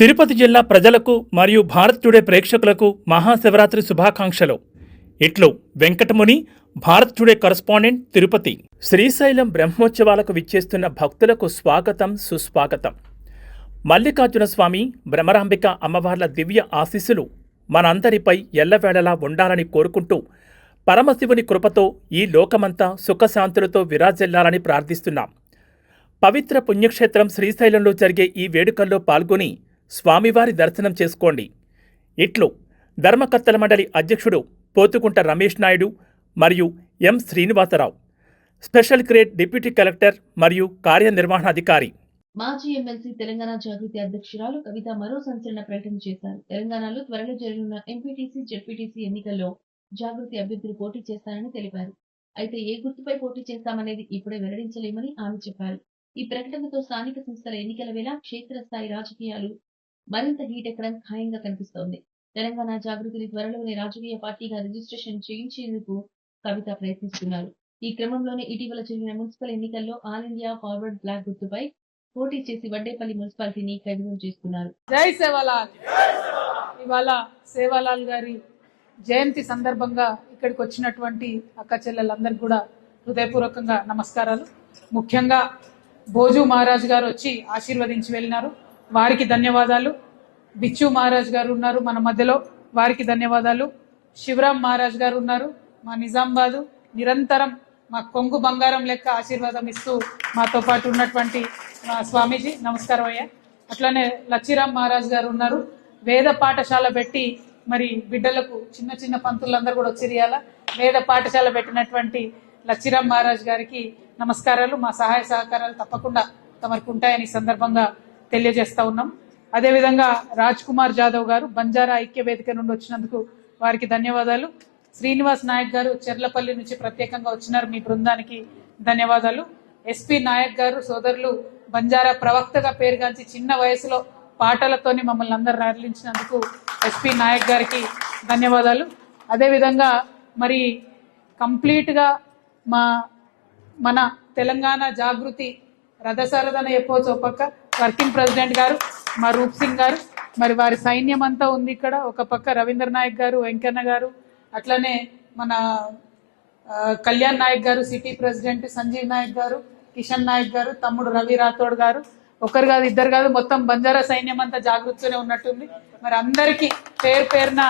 తిరుపతి జిల్లా ప్రజలకు మరియు భారత్ టుడే ప్రేక్షకులకు మహాశివరాత్రి శుభాకాంక్షలు. ఇట్లు వెంకటముని, భారత్ టుడే కరస్పాండెంట్, తిరుపతి. శ్రీశైలం బ్రహ్మోత్సవాలకు విచ్చేస్తున్న భక్తులకు స్వాగతం, సుస్వాగతం. మల్లికార్జున స్వామి, భ్రమరాంబిక అమ్మవార్ల దివ్య ఆశీస్సులు మనందరిపై ఎల్లవేళలా ఉండాలని కోరుకుంటూ పరమశివుని కృపతో ఈ లోకమంతా సుఖశాంతులతో విరాజిల్లాలని ప్రార్థిస్తున్నాం. పవిత్ర పుణ్యక్షేత్రం శ్రీశైలంలో జరిగే ఈ వేడుకల్లో పాల్గొని స్వామివారి దర్శనం చేసుకోండి. ఇట్లు ధర్మకర్తల మండలి అధ్యక్షుడు పోతుకుంట రమేష్ నాయుడు మరియు M Srinivasarao, special grade deputy collector మరియు కార్యనిర్వహణాధికారి. మాజీ ఎమ్మెల్సీ తెలంగాణ జాగృతి అధ్యక్షురాలు కవిత మరో సంచలన ప్రకటన చేశారు. తెలంగాణలో త్వరలో జరగనున్న ఎంపీటీసీ, జెడ్పీటీసీ ఎన్నికల్లో జాగృతి అభ్యర్థులు పోటీ చేస్తారని తెలిపారు. అయితే ఏ గుర్తుపై పోటీ చేస్తామనేది ఇప్పుడే వెల్లడించలేమని ఆమె చెప్పారు. ఈ ప్రకటనతో స్థానిక సంస్థల ఎన్నికల వేళ క్షేత్రస్థాయి రాజకీయాలు మరింత హీటెక్కడం ఖాయంగా కనిపిస్తోంది. తెలంగాణ జాగృతిని త్వరలోనే రాజకీయ పార్టీగా రిజిస్ట్రేషన్ చేయించేందుకు కవిత ప్రయత్నిస్తున్నారు. ఈ క్రమంలోనే ఇటీవల జరిగిన మున్సిపల్ ఎన్నికల్లో ఆల్ ఇండియా ఫార్వర్డ్ బ్లాక్ గుర్తుపై పోటీ చేసి వడ్డేపల్లి మున్సిపాలిటీని కైవసం చేసుకున్నారు. జై సేవాలాల్. ఇవాళ సేవాలాల్ గారి జయంతి సందర్భంగా ఇక్కడికి వచ్చినటువంటి అక్క చెల్లెలందరికీ కూడా హృదయపూర్వకంగా నమస్కారాలు. ముఖ్యంగా భోజు మహారాజ్ గారు వచ్చి ఆశీర్వదించి వెళ్ళినారు, వారికి ధన్యవాదాలు. బిచ్చు మహారాజ్ గారు ఉన్నారు మన మధ్యలో, వారికి ధన్యవాదాలు. శివరాం మహారాజ్ గారు ఉన్నారు మా నిజామాబాదు, నిరంతరం మా కొంగు బంగారం లెక్క ఆశీర్వాదం ఇస్తూ మాతో పాటు ఉన్నటువంటి స్వామీజీ, నమస్కారం అయ్యా. అట్లానే లచ్చిరామ్ మహారాజ్ గారు ఉన్నారు, వేద పాఠశాల పెట్టి మరి బిడ్డలకు చిన్న చిన్న పంతులందరూ కూడా వచ్చేయాల వేద పాఠశాల పెట్టినటువంటి లచ్చిరామ్ మహారాజ్ గారికి నమస్కారాలు. మా సహాయ సహకారాలు తప్పకుండా తమకు ఉంటాయని సందర్భంగా తెలియజేస్తా ఉన్నాం. అదేవిధంగా రాజ్ కుమార్ జాదవ్ గారు బంజారా ఐక్య వేదిక నుండి వచ్చినందుకు వారికి ధన్యవాదాలు. శ్రీనివాస్ నాయక్ గారు చెర్లపల్లి నుంచి ప్రత్యేకంగా వచ్చినారు, మీ బృందానికి ధన్యవాదాలు. ఎస్పీ నాయక్ గారు సోదరులు బంజారా ప్రవక్తగా పేరుగాంచి చిన్న వయసులో పాటలతోని మమ్మల్ని అందరు రాలించినందుకు ఎస్పీ నాయక్ గారికి ధన్యవాదాలు. అదేవిధంగా మరి కంప్లీట్గా మన తెలంగాణ జాగృతి రథసారథన చెప్పవచ్చు. ఒక పక్క వర్కింగ్ ప్రెసిడెంట్ గారు మా రూప్ సింగ్ గారు, మరి వారి సైన్యం అంతా ఉంది ఇక్కడ. ఒక పక్క రవీంద్ర నాయక్ గారు, వెంకన్న గారు, అట్లనే మన కళ్యాణ్ నాయక్ గారు సిటీ ప్రెసిడెంట్, సంజీవ్ నాయక్ గారు, కిషన్ నాయక్ గారు, తమ్ముడు రవి రాథోడ్ గారు, ఒకరు కాదు ఇద్దరు కాదు మొత్తం బంజారా సైన్యం అంతా జాగృతితోనే ఉన్నట్టుంది. మరి అందరికీ పేరు పేరున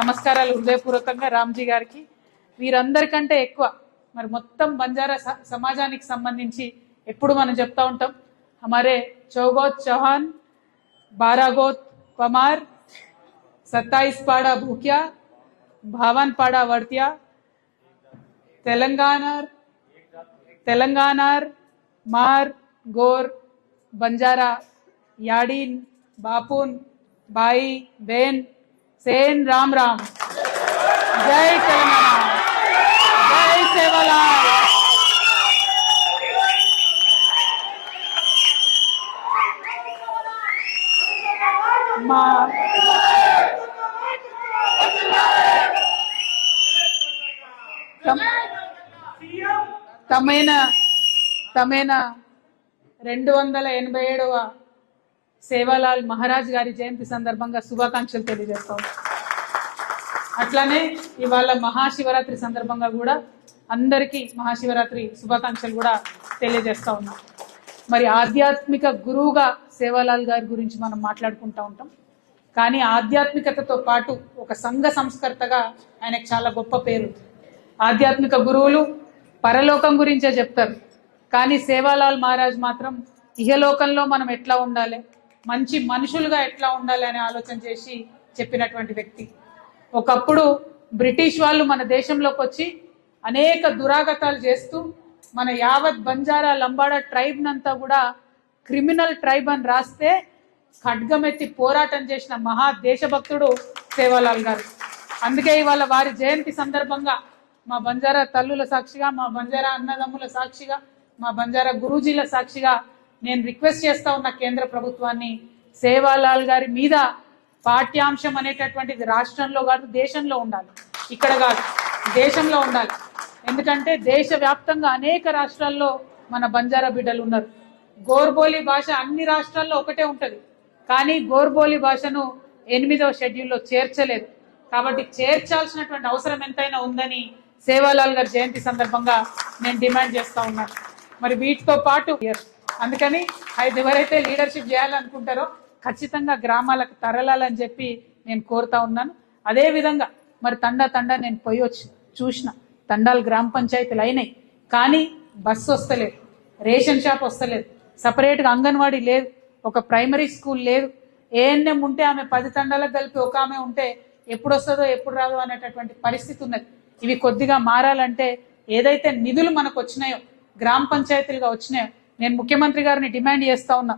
నమస్కారాలు హృదయపూర్వకంగా. రామ్జీ గారికి, వీరందరికంటే ఎక్కువ మరి మొత్తం బంజారా సమాజానికి సంబంధించి ఎప్పుడు మనం చెప్తా ఉంటాం, హమారే చౌగోత్ చౌహాన్, 12 గోత్ పమార్, 27 పాడా భూక్యా, 52 పాడా వర్త్యా, తెలంగాణర్ మార్ గోర్ బంజారా యాడీన్ బాపున్ బాయి బేన్ సేన్ రామ్ రామ్. జై తెలంగాణ, జై సేవాలాల్. తమైన 287వ సేవాలాల్ మహారాజ్ గారి జయంతి సందర్భంగా శుభాకాంక్షలు తెలియజేస్తాం. అట్లానే ఇవాళ మహాశివరాత్రి సందర్భంగా కూడా అందరికీ మహాశివరాత్రి శుభాకాంక్షలు కూడా తెలియజేస్తా ఉన్నాం. మరి ఆధ్యాత్మిక గురువుగా సేవాలాల్ గారి గురించి మనం మాట్లాడుకుంటూ ఉంటాం, కానీ ఆధ్యాత్మికతతో పాటు ఒక సంఘ సంస్కర్తగా ఆయనకు చాలా గొప్ప పేరు. ఆధ్యాత్మిక గురువులు పరలోకం గురించే చెప్తారు, కానీ సేవాలాల్ మహారాజ్ మాత్రం ఇహలోకంలో మనం ఎట్లా ఉండాలి, మంచి మనుషులుగా ఎట్లా ఉండాలి అనే ఆలోచన చేసి చెప్పినటువంటి వ్యక్తి. ఒకప్పుడు బ్రిటిష్ వాళ్ళు మన దేశంలోకి వచ్చి అనేక దురాగతాలు చేస్తూ మన యావత్ బంజారా లంబాడా ట్రైబ్నంతా కూడా క్రిమినల్ ట్రైబ్ అని రాస్తే ఖడ్గమెత్తి పోరాటం చేసిన మహా దేశభక్తుడు సేవాలాల్ గారు. అందుకే ఇవాళ వారి జయంతి సందర్భంగా మా బంజారా తల్లుల సాక్షిగా, మా బంజారా అన్నదమ్ముల సాక్షిగా, మా బంజారా గురూజీల సాక్షిగా నేను రిక్వెస్ట్ చేస్తా ఉన్న కేంద్ర ప్రభుత్వాన్ని, సేవాలాల్ గారి మీద పాఠ్యాంశం అనేటటువంటిది రాష్ట్రంలో కాదు దేశంలో ఉండాలి, ఇక్కడ కాదు దేశంలో ఉండాలి. ఎందుకంటే దేశవ్యాప్తంగా అనేక రాష్ట్రాల్లో మన బంజారా బిడ్డలు ఉన్నారు. గోర్బోలి భాష అన్ని రాష్ట్రాల్లో ఒకటే ఉంటుంది, కానీ గోర్బోలి భాషను 8వ షెడ్యూల్లో చేర్చలేదు. కాబట్టి చేర్చాల్సినటువంటి అవసరం ఎంతైనా ఉందని సేవాలాల్ గారి జయంతి సందర్భంగా నేను డిమాండ్ చేస్తా ఉన్నాను. మరి వీటితో పాటు అందుకని ఎవరైతే లీడర్షిప్ చేయాలనుకుంటారో ఖచ్చితంగా గ్రామాలకు తరలాలని చెప్పి నేను కోరుతా ఉన్నాను. అదేవిధంగా మరి తండా నేను పోయి వచ్చి చూసిన తండాలు గ్రామ పంచాయతీలు అయినాయి, కానీ బస్సు వస్తలేదు, రేషన్ షాప్ వస్తలేదు, సపరేట్గా అంగన్వాడీ లేదు, ఒక ప్రైమరీ స్కూల్ లేదు. ఏఎన్ఎం ఉంటే ఆమె 10 తండాలకు కలిపి ఒక ఆమె ఉంటే ఎప్పుడు వస్తుందో ఎప్పుడు రాదో అనేటటువంటి పరిస్థితి ఉన్నది. ఇవి కొద్దిగా మారాలంటే ఏదైతే నిధులు మనకు వచ్చినాయో గ్రామ పంచాయతీలుగా వచ్చినాయో నేను ముఖ్యమంత్రి గారిని డిమాండ్ చేస్తా ఉన్నా,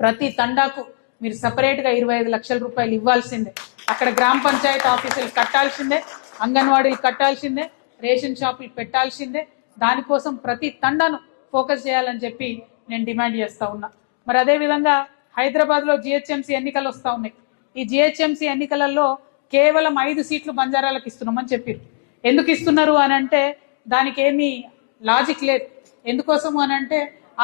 ప్రతి తండాకు మీరు సపరేట్గా 25 లక్షల రూపాయలు ఇవ్వాల్సిందే. అక్కడ గ్రామ పంచాయతీ ఆఫీసులు కట్టాల్సిందే, అంగన్వాడీలు కట్టాల్సిందే, రేషన్ షాపులు పెట్టాల్సిందే. దానికోసం ప్రతి తండాను ఫోకస్ చేయాలని చెప్పి నేను డిమాండ్ చేస్తా ఉన్నా. మరి అదేవిధంగా హైదరాబాద్లో జిహెచ్ఎంసీ ఎన్నికలు వస్తూ ఉన్నాయి. ఈ జిహెచ్ఎంసీ ఎన్నికలలో కేవలం 5 సీట్లు బంజారాలకు ఇస్తున్నామని చెప్పారు. ఎందుకు ఇస్తున్నారు అని అంటే దానికి ఏమీ లాజిక్ లేదు. ఎందుకోసము అని అంటే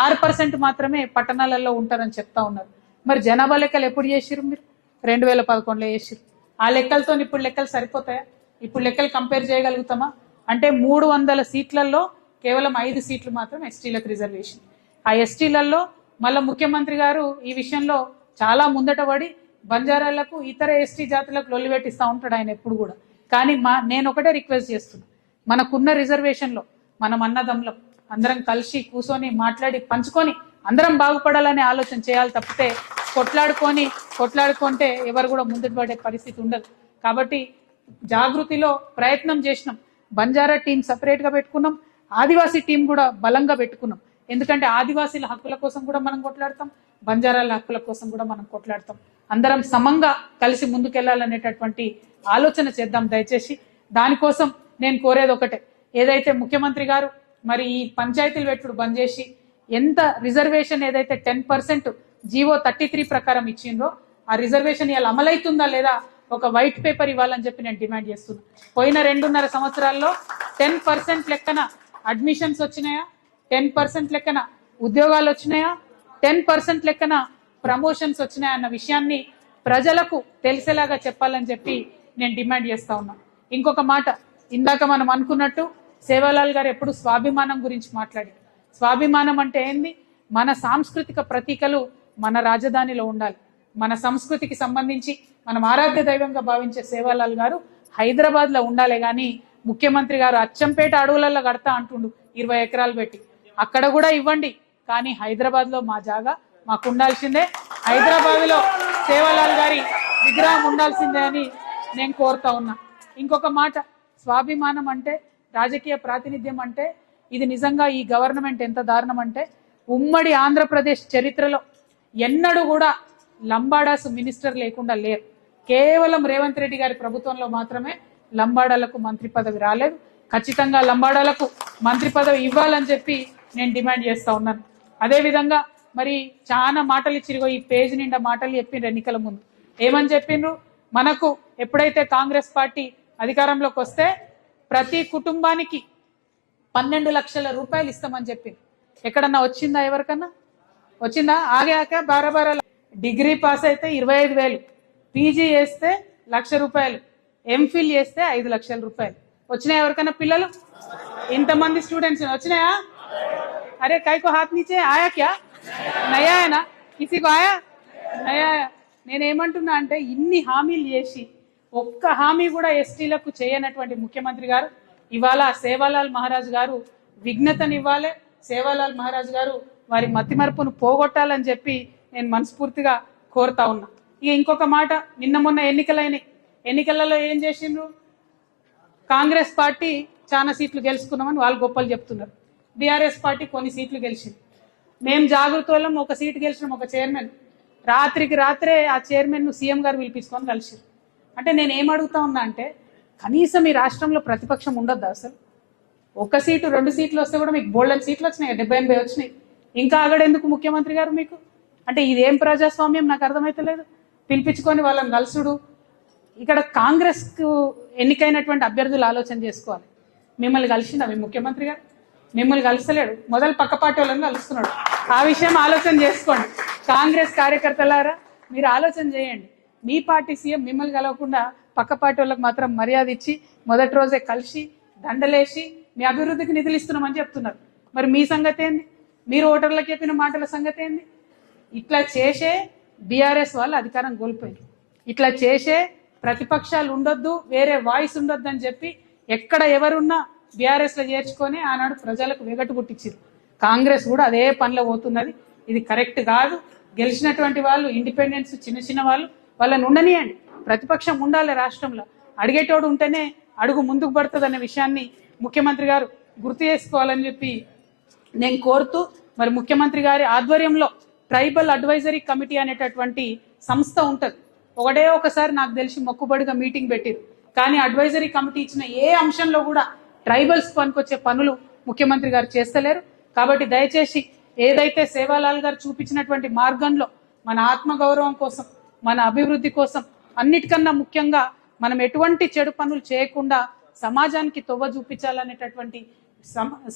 6% మాత్రమే పట్టణాలలో ఉంటారని చెప్తా ఉన్నారు. మరి జనాభా లెక్కలు ఎప్పుడు చేసిరు? మీరు 2011లో చేసిరు. ఆ లెక్కలతో ఇప్పుడు లెక్కలు సరిపోతాయా? ఇప్పుడు లెక్కలు కంపేర్ చేయగలుగుతామా? అంటే 300 సీట్లలో కేవలం 5 సీట్లు మాత్రం ఎస్టీలకు రిజర్వేషన్. ఆ ఎస్టీలలో మళ్ళీ ముఖ్యమంత్రి గారు ఈ విషయంలో చాలా ముందట పడి బంజారాలకు ఇతర ఎస్టీ జాతులకు లొల్లి పెట్టిస్తూ ఉంటాడు ఆయన ఎప్పుడు కూడా. కానీ నేను ఒకటే రిక్వెస్ట్ చేస్తున్నా, మనకున్న రిజర్వేషన్లో మనం అన్నదమ్ములం అందరం కలిసి కూర్చొని మాట్లాడి పంచుకొని అందరం బాగుపడాలనే ఆలోచన చేయాలి తప్పితే కొట్లాడుకుంటే ఎవరు కూడా ముందుకు పడే పరిస్థితి ఉండదు. కాబట్టి జాగృతిలో ప్రయత్నం చేసినాం. బంజారా టీం సపరేట్గా పెట్టుకున్నాం, ఆదివాసీ టీం కూడా బలంగా పెట్టుకున్నాం. ఎందుకంటే ఆదివాసీల హక్కుల కోసం కూడా మనం కొట్లాడతాం, బంజారాల హక్కుల కోసం కూడా మనం కొట్లాడతాం. అందరం సమంగా కలిసి ముందుకెళ్లాలనేటటువంటి ఆలోచన చేద్దాం దయచేసి. దానికోసం నేను కోరేది ఒకటే, ఏదైతే ముఖ్యమంత్రి గారు మరి ఈ పంచాయతీలు పెట్టుడు బంద్ చేసి ఎంత రిజర్వేషన్ ఏదైతే 10% జీవో 33 ప్రకారం ఇచ్చిందో ఆ రిజర్వేషన్ ఇవాళ అమలైతుందా లేదా ఒక వైట్ పేపర్ ఇవ్వాలని చెప్పి నేను డిమాండ్ చేస్తున్నా. పోయిన 2.5 సంవత్సరాల్లో 10% లెక్కన అడ్మిషన్స్ వచ్చినాయా? 10% లెక్కన ఉద్యోగాలు వచ్చినాయా? 10% లెక్కన ప్రమోషన్స్ వచ్చినాయా అన్న విషయాన్ని ప్రజలకు తెలిసేలాగా చెప్పాలని చెప్పి నేను డిమాండ్ చేస్తా ఉన్నా. ఇంకొక మాట, ఇందాక మనం అనుకున్నట్టు సేవాలాల్ గారు ఎప్పుడు స్వాభిమానం గురించి మాట్లాడారు. స్వాభిమానం అంటే ఏంది? మన సాంస్కృతిక ప్రతీకలు మన రాజధానిలో ఉండాలి. మన సంస్కృతికి సంబంధించి మనం ఆరాధ్య దైవంగా భావించే సేవాలాల్ గారు హైదరాబాద్లో ఉండాలి. కానీ ముఖ్యమంత్రి గారు అచ్చంపేట అడవులలో కడతా అంటుండు 20 ఎకరాలు పెట్టి. అక్కడ కూడా ఇవ్వండి, కానీ హైదరాబాద్లో మా జాగా మాకు ఉండాల్సిందే, హైదరాబాద్లో సేవాలాల్ గారి విగ్రహం ఉండాల్సిందే అని నేను కోరుతా ఉన్నా. ఇంకొక మాట, స్వాభిమానం అంటే, రాజకీయ ప్రాతినిధ్యం అంటే ఇది నిజంగా ఈ గవర్నమెంట్ ఎంత దారుణం అంటే ఉమ్మడి ఆంధ్రప్రదేశ్ చరిత్రలో ఎన్నడూ కూడా లంబాడాస్ మినిస్టర్ లేకుండా లేరు. కేవలం రేవంత్ రెడ్డి గారి ప్రభుత్వంలో మాత్రమే లంబాడాలకు మంత్రి పదవి రాలేదు. ఖచ్చితంగా లంబాడాలకు మంత్రి పదవి ఇవ్వాలని చెప్పి నేను డిమాండ్ చేస్తా ఉన్నాను. అదేవిధంగా మరి చాలా మాటలు ఇచ్చిరుగో, ఈ పేజ్ నిండా మాటలు చెప్పిండ్రు ఎన్నికల ముందు. ఏమని చెప్పిండ్రు? మనకు ఎప్పుడైతే కాంగ్రెస్ పార్టీ అధికారంలోకి వస్తే ప్రతి కుటుంబానికి 12 లక్షల రూపాయలు ఇస్తామని చెప్పింది. ఎక్కడన్నా వచ్చిందా? ఎవరికన్నా వచ్చిందా? ఆగాక బారాబార డిగ్రీ పాస్ అయితే 25,000, పీజీ చేస్తే 1,00,000 రూపాయలు, ఎంఫిల్ చేస్తే 5 లక్షల రూపాయలు వచ్చినాయా? ఎవరికన్నా పిల్లలు ఇంతమంది స్టూడెంట్స్ వచ్చినాయా? అరే కైకో హాత్ నీచే ఆయా క్యా? నయా ఆయనా? కిసికో ఆయా? నయా. నేనేమంటున్నా అంటే ఇన్ని హామీలు చేసి ఒక్క హామీ కూడా ఎస్టీలకు చేయనటువంటి ముఖ్యమంత్రి గారు ఇవాళ సేవాలాల్ మహారాజ్ గారు విఘ్నతనివ్వాలి, సేవాలాల్ మహారాజ్ గారు వారి మతిమరుపును పోగొట్టాలని చెప్పి నేను మనస్ఫూర్తిగా కోరుతా ఉన్నా. ఇక ఇంకొక మాట, నిన్న మొన్న ఎన్నికలలో ఏం చేసిండ్రు? కాంగ్రెస్ పార్టీ చాలా సీట్లు గెలుచుకున్నామని వాళ్ళు గొప్పలు చెప్తున్నారు. బీఆర్ఎస్ పార్టీ కొన్ని సీట్లు గెలిచింది. మేము జాగృతి వాళ్ళం ఒక సీటు గెలిచినాం, ఒక చైర్మన్. రాత్రికి రాత్రే ఆ చైర్మన్ను సీఎం గారు పిలిపించుకొని కలిసిరు. అంటే నేను ఏమడుగుతా ఉన్నా అంటే కనీసం ఈ రాష్ట్రంలో ప్రతిపక్షం ఉండొద్దా? అసలు ఒక సీటు 2 సీట్లు వస్తే కూడా మీకు బోల్డెన్ సీట్లు వచ్చినాయి, 70-80 వచ్చినాయి. ఇంకా ఆగడెందుకు ముఖ్యమంత్రి గారు మీకు? అంటే ఇదేం ప్రజాస్వామ్యం నాకు అర్థమైతలేదు. పిలిపించుకొని వాళ్ళని కలుసుడు. ఇక్కడ కాంగ్రెస్కు ఎన్నికైనటువంటి అభ్యర్థులు ఆలోచన చేసుకోవాలి. మిమ్మల్ని కలిసిందా మీ ముఖ్యమంత్రి గారు? మిమ్మల్ని కలుస్తలేడు, మొదలు పక్క పార్టీ వాళ్ళని కలుస్తున్నాడు. ఆ విషయం ఆలోచన చేసుకోండి. కాంగ్రెస్ కార్యకర్తలారా, మీరు ఆలోచన చేయండి. మీ పార్టీ సీఎం మిమ్మల్ని కలవకుండా పక్క పార్టీ వాళ్ళకి మాత్రం మర్యాద ఇచ్చి మొదటి రోజే కలిసి దండలేసి మీ అభివృద్ధికి నిధులు ఇస్తున్నామని చెప్తున్నారు. మరి మీ సంగతి ఏంది? మీరు ఓటర్లకు చెప్పిన మాటల సంగతి ఏంది? ఇట్లా చేసే బీఆర్ఎస్ వాళ్ళు అధికారం కోల్పోయారు. ఇట్లా చేసే ప్రతిపక్షాలు ఉండొద్దు, వేరే వాయిస్ ఉండొద్దు అని చెప్పి ఎక్కడ ఎవరున్నా బీఆర్ఎస్లో చేర్చుకొని ఆనాడు ప్రజలకు వెగటు పుట్టించారు. కాంగ్రెస్ కూడా అదే పనిలో పోతున్నది. ఇది కరెక్ట్ కాదు. గెలిచినటువంటి వాళ్ళు ఇండిపెండెన్స్ చిన్న చిన్న వాళ్ళని ఉండనియండి. ప్రతిపక్షం ఉండాలి రాష్ట్రంలో. అడిగేటోడు ఉంటేనే అడుగు ముందుకు పడుతుంది అనే విషయాన్ని ముఖ్యమంత్రి గారు గుర్తు చేసుకోవాలని చెప్పి నేను కోరుతూ, మరి ముఖ్యమంత్రి గారి ఆధ్వర్యంలో ట్రైబల్ అడ్వైజరీ కమిటీ అనేటటువంటి సంస్థ ఉంటుంది. ఒకసారి నాకు తెలిసి మొక్కుబడిగా మీటింగ్ పెట్టారు. కానీ అడ్వైజరీ కమిటీ ఇచ్చిన ఏ అంశంలో కూడా ట్రైబల్స్ పనికొచ్చే పనులు ముఖ్యమంత్రి గారు చేస్తలేరు. కాబట్టి దయచేసి ఏదైతే సేవాలాల్ గారు చూపించినటువంటి మార్గంలో మన ఆత్మగౌరవం కోసం, మన అభివృద్ధి కోసం, అన్నిటికన్నా ముఖ్యంగా మనం ఎటువంటి చెడు పనులు చేయకుండా సమాజానికి తొవ్వ చూపించాలనేటటువంటి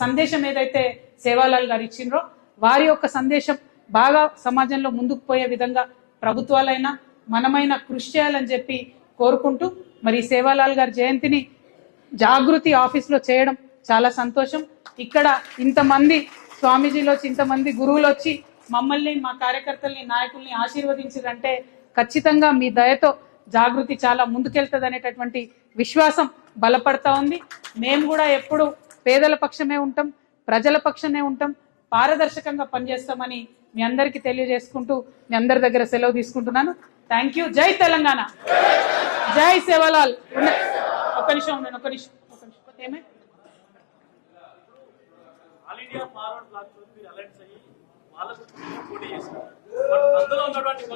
సందేశం ఏదైతే సేవాలాల్ గారు ఇచ్చిండ్రో వారి యొక్క సందేశం బాగా సమాజంలో ముందుకు పోయే విధంగా ప్రభుత్వాలైనా మనమైనా కృషి చేయాలని చెప్పి కోరుకుంటూ, మరి సేవాలాల్ గారి జయంతిని జాగృతి ఆఫీస్లో చేయడం చాలా సంతోషం. ఇక్కడ ఇంతమంది స్వామీజీలు వచ్చి, ఇంతమంది గురువులు వచ్చి మమ్మల్ని, మా కార్యకర్తల్ని, నాయకుల్ని ఆశీర్వదించారంటే ఖచ్చితంగా మీ దయతో జాగృతి చాలా ముందుకెళ్తుంది అనేటటువంటి విశ్వాసం బలపడతా ఉంది. మేము కూడా ఎప్పుడు పేదల పక్షమే ఉంటాం, ప్రజల పక్షమే ఉంటాం, పారదర్శకంగా పనిచేస్తామని మీ అందరికీ తెలియజేసుకుంటూ మీ అందరి దగ్గర సెలవు తీసుకుంటున్నాను. Thank you. జై తెలంగాణ, జై సేవాలాల్. ఒక నిమిషం ఉండండి, ఒక నిమిషం. ఏమే ఆల్ ఇండియా ఫార్వర్డ్ బ్లాక్ మీరు అలర్ట్స్ అయ్యి వాళ్ళకు పోటీ చేస్తారు.